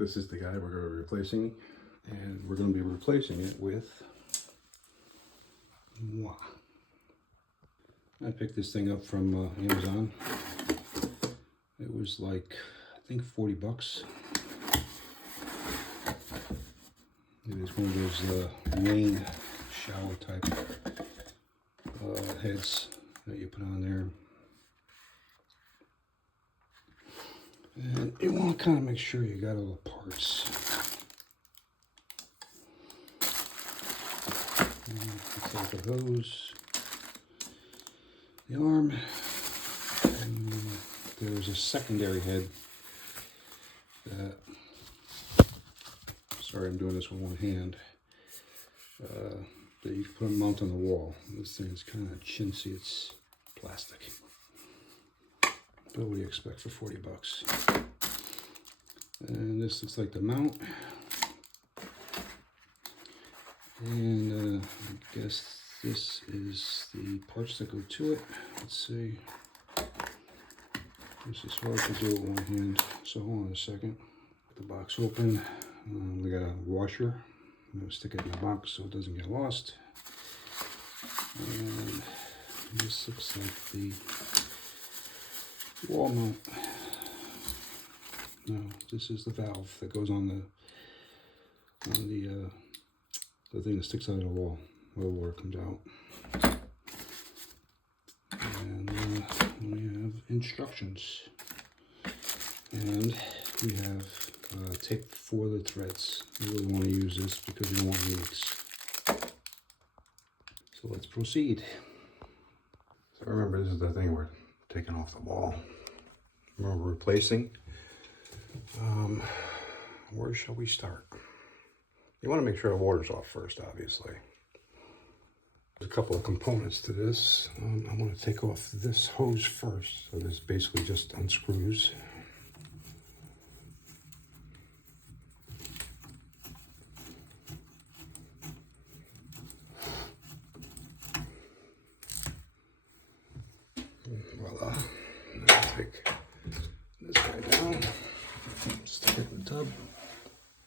This is the guy we're going to be replacing, and we're going to be replacing it with moi. I picked this thing up from Amazon. It was like, I think 40 bucks. It is one of those rain shower type heads that you put on there. And you want to kind of make sure you got all the parts. It's like the hose, the arm, and there's a secondary head that, sorry I'm doing this with one hand, that you can put a mount on the wall. This thing is kind of chintzy, it's plastic. But what do you expect for 40 bucks? And this looks like the mount. And I guess this is the parts that go to it. Let's see. This is hard to do with one hand, so hold on a second. Put the box open. We got a washer. I'm going to stick it in the box so it doesn't get lost. And this looks like the wall mount. No, this is the valve that goes on the thing that sticks out of the wall where the water comes out. And we have instructions, and we have tape for the threads. You really want to use this because you don't want leaks. So let's proceed. So remember, this is the thing we're taking off the wall. We're replacing. Where shall we start? You want to make sure the water's off first, obviously. There's a couple of components to this. I'm going to take off this hose first. So this basically just unscrews. Voila. Now I'll take this guy down, stick it in the tub,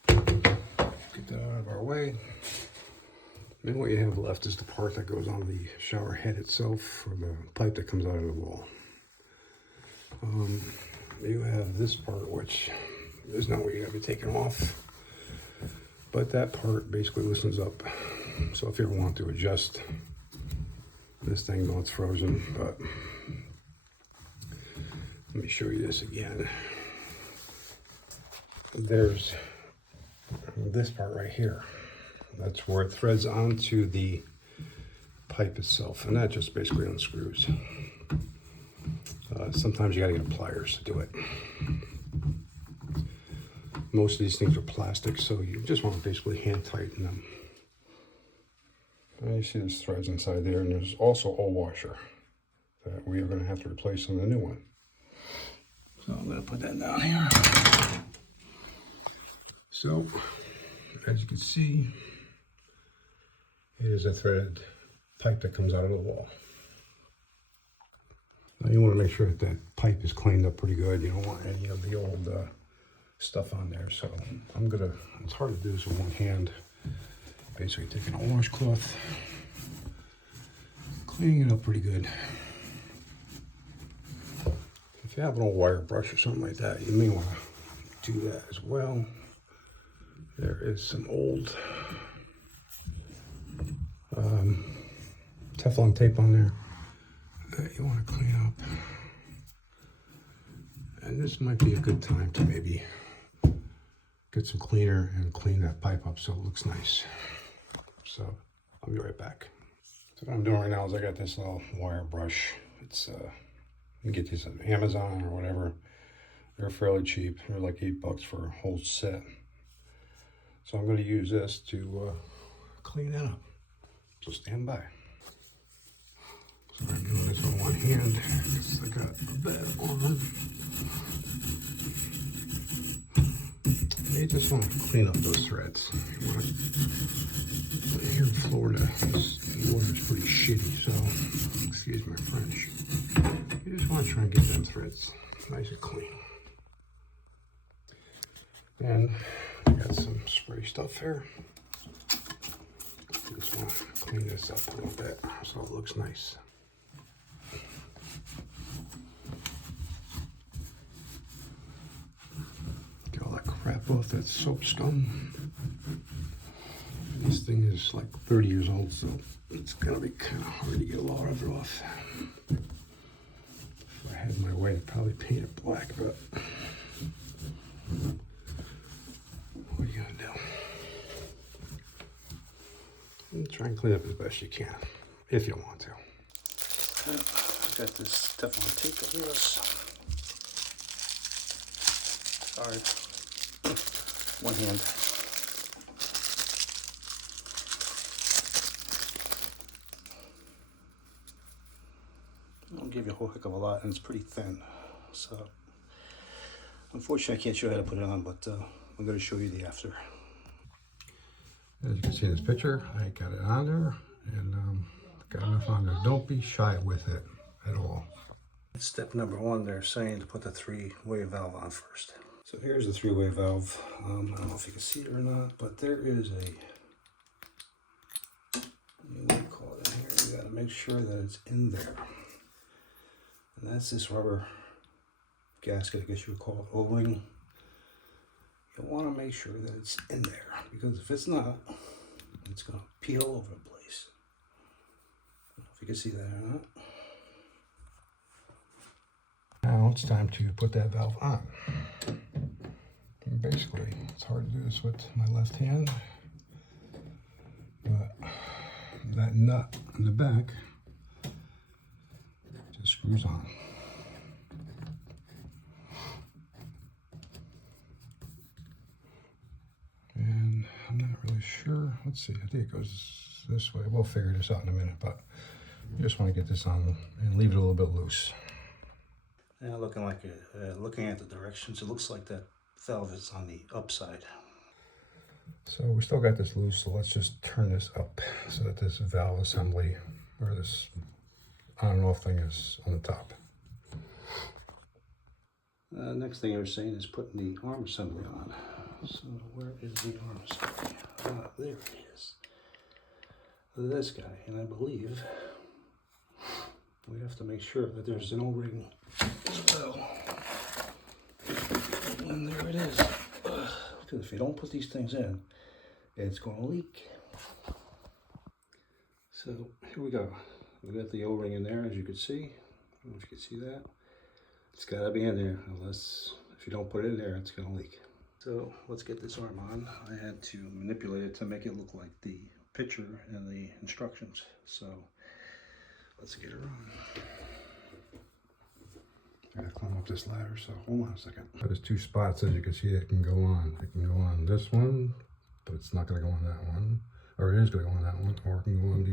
get that out of our way. Then what you have left is the part that goes on the shower head itself, or the pipe that comes out of the wall. You have this part, which is not what you're going to be taking off, but that part basically loosens up. So if you ever want to adjust this thing, though it's frozen, but let me show you this again. There's this part right here. That's where it threads onto the pipe itself, and that just basically unscrews. Sometimes you gotta get pliers to do it. Most of these things are plastic, so you just want to basically hand tighten them. And you see there's threads inside there, and there's also a washer that we are going to have to replace on the new one. So I'm going to put that down here. So, as you can see, it is a threaded pipe that comes out of the wall. Now you want to make sure that that pipe is cleaned up pretty good. You don't want any of the old stuff on there. So I'm going to, it's hard to do this with one hand. Basically taking a washcloth, cleaning it up pretty good. If you have an old wire brush or something like that, you may want to do that as well. There is some old Teflon tape on there that you want to clean up. And this might be a good time to maybe get some cleaner and clean that pipe up so it looks nice. So I'll be right back. So what I'm doing right now is I got this little wire brush. It's you can get these on Amazon or whatever. They're fairly cheap. They're like $8 for a whole set. So I'm going to use this to clean that up. So stand by. So I'm doing this on one hand. I got a bed on. You just want to clean up those threads. Here in Florida, the water is pretty shitty, so excuse my French. You just want to try and get them threads nice and clean. Then I got some spray stuff here. Just want to clean this up a little bit so it looks nice. Get all that crap off that soap scum. This thing is like 30 years old, so it's gonna be kind of hard to get a lot of it off. If I had my way, I'd probably paint it black, but what are you gonna do? And try and clean up as best you can, if you want to. I've got this Teflon tape over this. Sorry, one hand. I'll give you a whole heck of a lot, and it's pretty thin. So, unfortunately, I can't show you how to put it on, but I'm going to show you the after. As you can see in this picture, I got it on there, and got enough on there. Don't be shy with it at all. Step number one, they're saying to put the three-way valve on first. So here's the three-way valve. I don't know if you can see it or not, but there is a, you call it in here. You got to make sure that it's in there. And that's this rubber gasket, I guess you would call it, O-ring. You want to make sure that it's in there, because if it's not, it's going to peel over the place. I don't know if you can see that or not. Now it's time to put that valve on. And basically, it's hard to do this with my left hand, but that nut in the back just screws on. And I'm not really sure. Let's see, I think it goes this way. We'll figure this out in a minute, but I just want to get this on and leave it a little bit loose. Now looking at the directions, it looks like that valve is on the upside. So we still got this loose, so let's just turn this up so that this valve assembly, or this on and off thing, is on the top. Next thing I was saying is putting the arm assembly on. So where is the arm assembly? Ah, there it is. This guy, and I believe we have to make sure that there's an O-ring as well. And there it is. Because if you don't put these things in, it's going to leak. So here we go. We got the O-ring in there, as you can see. I don't know if you can see that. It's got to be in there, unless if you don't put it in there, it's going to leak. So let's get this arm on. I had to manipulate it to make it look like the picture and the instructions. So let's get her on. I gotta climb up this ladder, so hold on a second. There's two spots, as you can see, it can go on. It can go on this one, but it's not gonna go on that one. Or it is gonna go on that one, or it can go on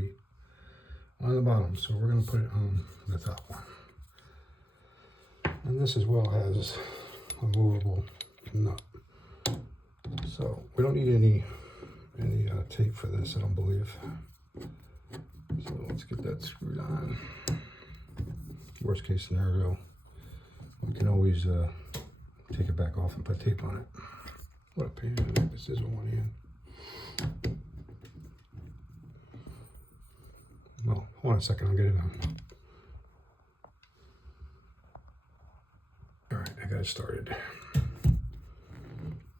the bottom. So we're gonna put it on the top one. And this as well has a movable nut. So we don't need any tape for this, I don't believe. So let's get that screwed on. Worst case scenario, we can always take it back off and put tape on it. What a pain in the neck this is with one hand. Well, hold on a second, I'll get it on. All right, I got it started.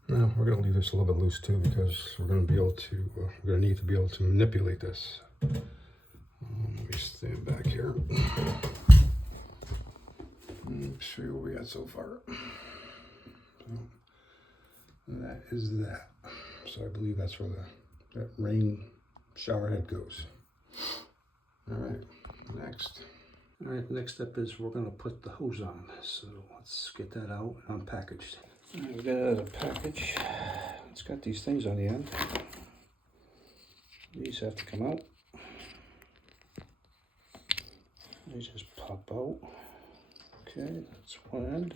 Now we're going to leave this a little bit loose too, because we're going to be able to, we're going to need to be able to manipulate this. Let me stand back here. Show you what we got so far. So that is that. So I believe that's where that rain shower head goes. All right, next. All right, next step is we're going to put the hose on. So let's get that out and unpackaged. All right, we got it out of the package. It's got these things on the end. These have to come out. They just pop out. Okay, that's one end.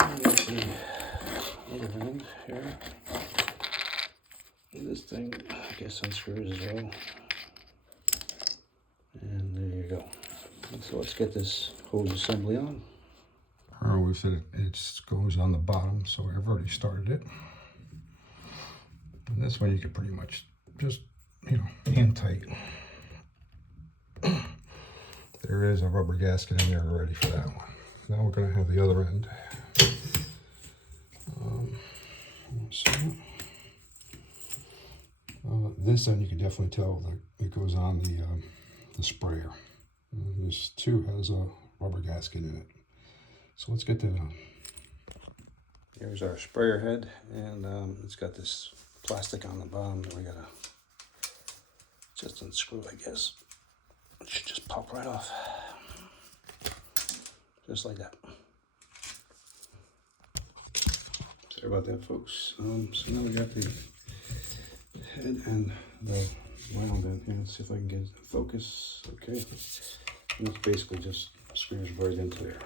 And the other end here. And this thing, I guess, unscrews as well. And there you go. And so let's get this hose assembly on. All right, we said it goes on the bottom, so I've already started it. And this one you can pretty much just, you know, hand tight. There is a rubber gasket in there already for that one. Now we're going to have the other end. This end you can definitely tell that it goes on the sprayer. This too has a rubber gasket in it. So let's get that on. Here's our sprayer head, and it's got this plastic on the bottom that we gotta just unscrew, I guess. It should just pop right off. Just like that. Sorry about that, folks. So now we got the head and the round end here. Let's see if I can get it to focus. Okay. And it's basically just screws right into there.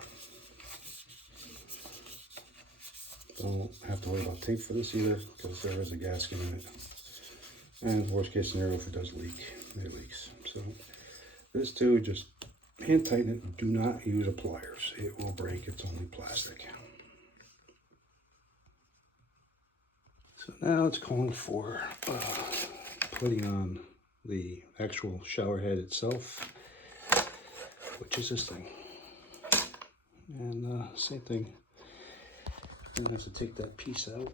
Don't have to worry about tape for this either, because there is a gasket in it. And worst case scenario, if it does leak, it leaks. So this too, just hand tighten it. Do not use a pliers. It will break. It's only plastic. So now it's calling for putting on the actual shower head itself, which is this thing. And same thing. I'm gonna have to take that piece out.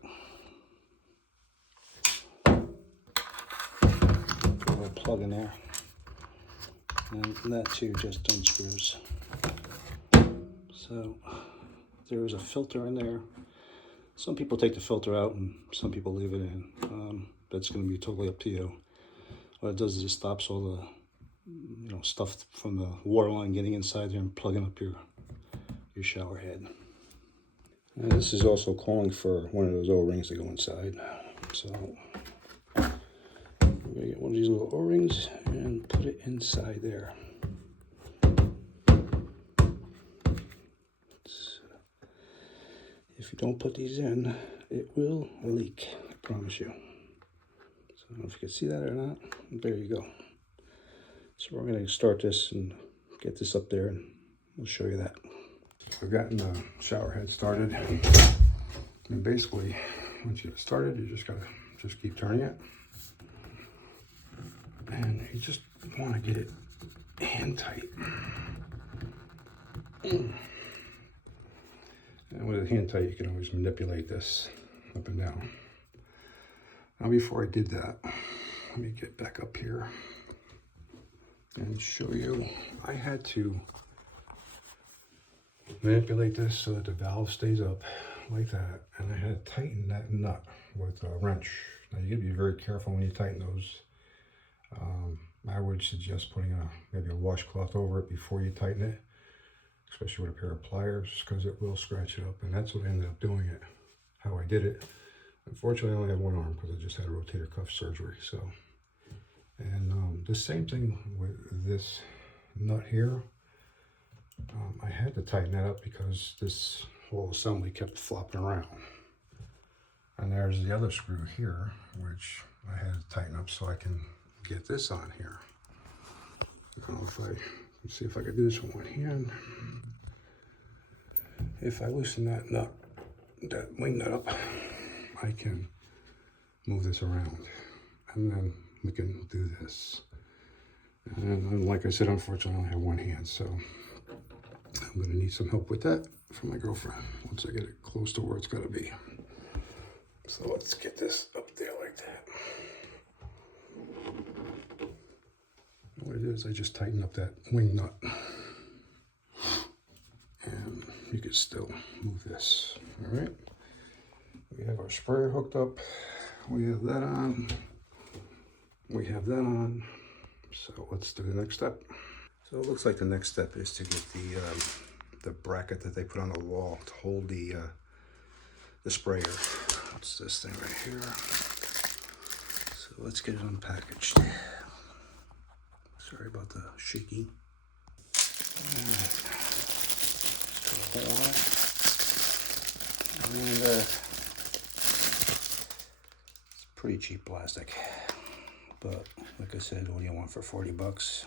Put a little plug in there. And that too just unscrews. So there is a filter in there. Some people take the filter out and some people leave it in. That's going to be totally up to you. What it does is it stops all the stuff from the water line getting inside there and plugging up your shower head. And this is also calling for one of those O-rings to go inside. So I'm going to get one of these little O-rings and put it inside there. If you don't put these in, it will leak, I promise you. So I don't know if you can see that or not. There you go. So we're going to start this and get this up there, and we'll show you that. I've gotten the shower head started. And basically, once you get started, you just got to keep turning it. And you just want to get it hand tight. And with a hand tight, you can always manipulate this up and down. Now, before I did that, let me get back up here and show you. I had to manipulate this so that the valve stays up like that, and I had to tighten that nut with a wrench. Now, you got to be very careful when you tighten those. I would suggest putting maybe a washcloth over it before you tighten it, especially with a pair of pliers, because it will scratch it up. And that's what ended up doing it, how I did it. Unfortunately, I only have one arm because I just had a rotator cuff surgery. So, and the same thing with this nut here. I had to tighten that up because this whole assembly kept flopping around. And there's the other screw here, which I had to tighten up so I can get this on here. Now, let's see if I can do this with one hand. If I loosen that nut, that wing nut up, I can move this around, and then we can do this. And like I said, unfortunately, I only have one hand, so I'm going to need some help with that from my girlfriend once I get it close to where it's got to be. So let's get this up there like that. What it is, I just tighten up that wing nut, and you can still move this. All right, we have our sprayer hooked up, we have that on, we have that on. So let's do the next step. So it looks like the next step is to get the bracket that they put on the wall to hold the sprayer. What's this thing right here? So let's get it unpackaged. Sorry about the shaking. Alright. Put a hole on it. And it's pretty cheap plastic. But like I said, what do you want for 40 bucks?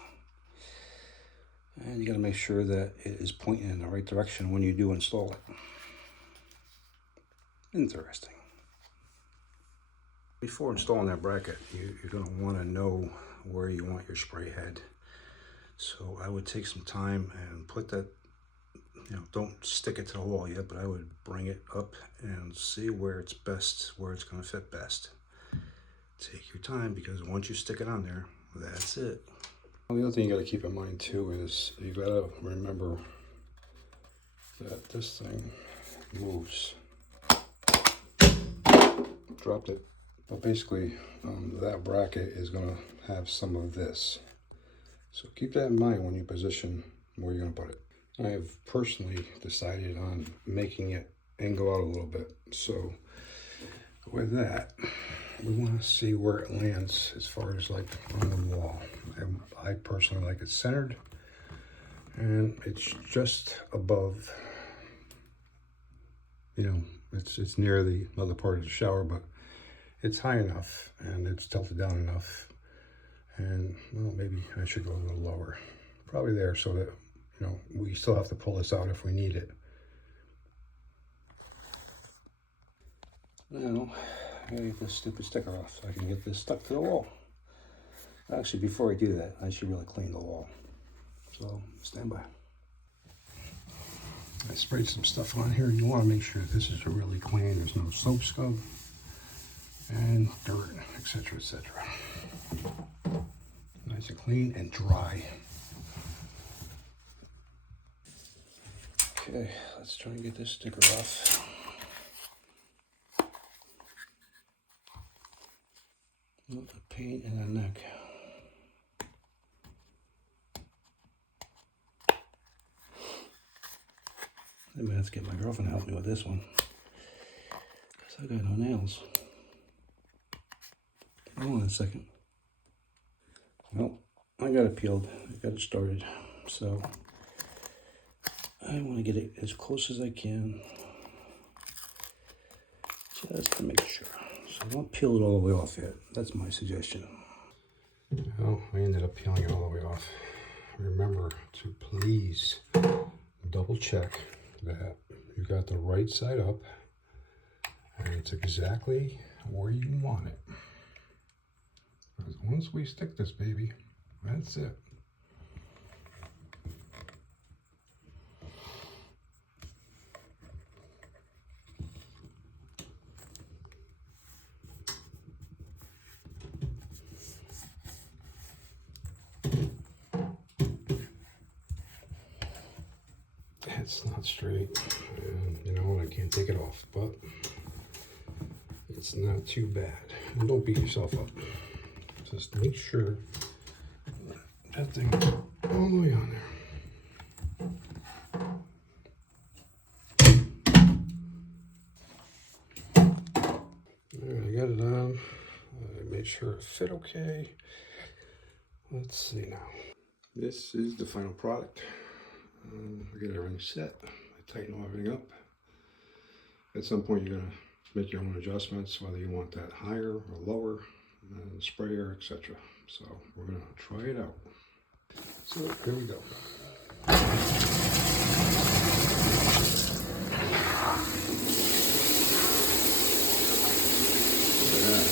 And you got to make sure that it is pointing in the right direction when you do install it. Interesting. Before installing that bracket, you're going to want to know where you want your spray head. So I would take some time and put that, don't stick it to the wall yet, but I would bring it up and see where it's best, where it's going to fit best. Take your time, because once you stick it on there, that's it. The other thing you got to keep in mind too is you got to remember that this thing moves. Dropped it. But basically, that bracket is going to have some of this. So keep that in mind when you position where you're going to put it. I have personally decided on making it angle out a little bit. So with that, we want to see where it lands as far as like on the wall. I personally like it centered, and it's just above, it's near the other part of the shower, but it's high enough and it's tilted down enough. And well, maybe I should go a little lower, probably there, so that we still have to pull this out if we need it. Now I gotta get this stupid sticker off so I can get this stuck to the wall. Actually, before I do that, I should really clean the wall. So stand by. I sprayed some stuff on here. You want to make sure that this is really clean. There's no soap scum and dirt, etc., etc. Nice and clean and dry. Okay, let's try and get this sticker off. A pain in the neck. I might have to get my girlfriend to help me with this one, because I got no nails. Hold on a second. Well, I got it peeled. I got it started. So I want to get it as close as I can, just to make sure. So don't peel it all the way off yet. That's my suggestion. Well, I ended up peeling it all the way off. Remember to please double check that you got the right side up and it's exactly where you want it. Because once we stick this baby, that's it. It's not straight, and I can't take it off, but it's not too bad. And don't beat yourself up. Just make sure that thing all the way on there. Alright, I got it on. I made sure it fit okay. Let's see now. This is the final product. I get everything set. I tighten everything up. At some point you're going to make your own adjustments, whether you want that higher or lower, the sprayer, etc. So we're going to try it out. So here we go. Look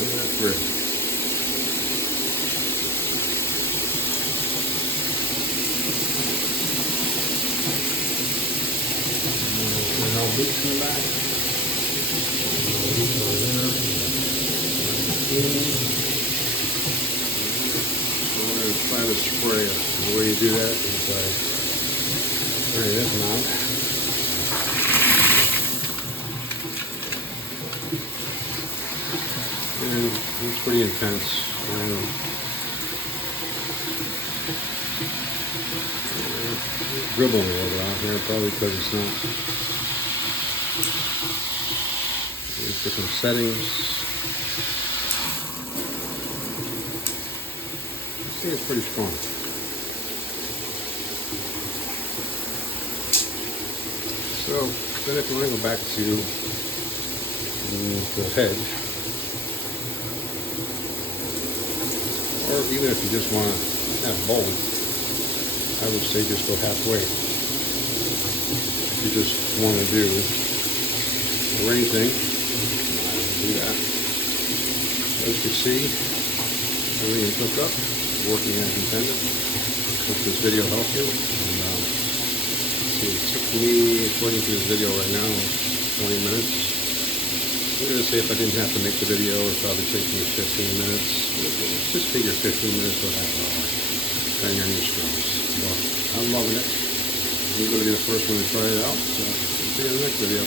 at that grid. Boots in the back. So we're going to apply the sprayer. The way you do that is by turning this knob. And it's pretty intense. Dribbling a little bit out here, probably because it's not. There's different settings. I think it's pretty strong. So then if you want to go back to the head, or even if you just want to have both, I would say just go halfway. If you just want to do a rain thing, do that. As you can see, everything is hooked up, working as intended. Hope this video helped you. And see, it took me, according to this video right now, 20 minutes. I'm going to say if I didn't have to make the video, it would probably take me 15 minutes. Just figure 15 minutes to half an hour, depending on your skills. But I'm loving it. You're going to be the first one to try it out. So see you in the next video.